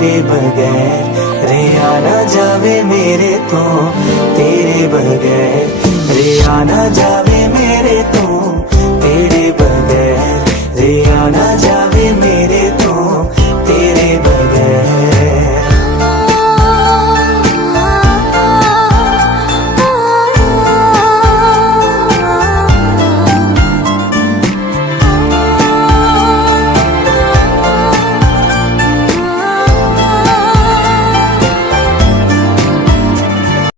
तेरे बगैर, रिया ना जावे मेरे तो तेरे बगैर, रिया ना जावे।